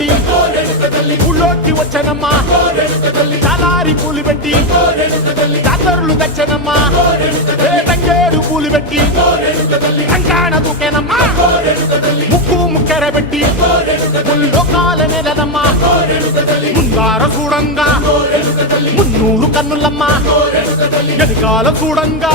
పెట్టి ఊళ్ళోకి వచ్చనమ్మా చాలారి పూలు పెట్టి జాతరులు తెచ్చనమ్మా తంగేడు పూలు పెట్టి కంకాణ దూకేనమ్మా ముక్కు ముక్కెర పెట్టి ముల్లోకాల నెలనమ్మా ముందార చూడంగా మున్నూరు కన్నులమ్మా ఎనకాల చూడంగా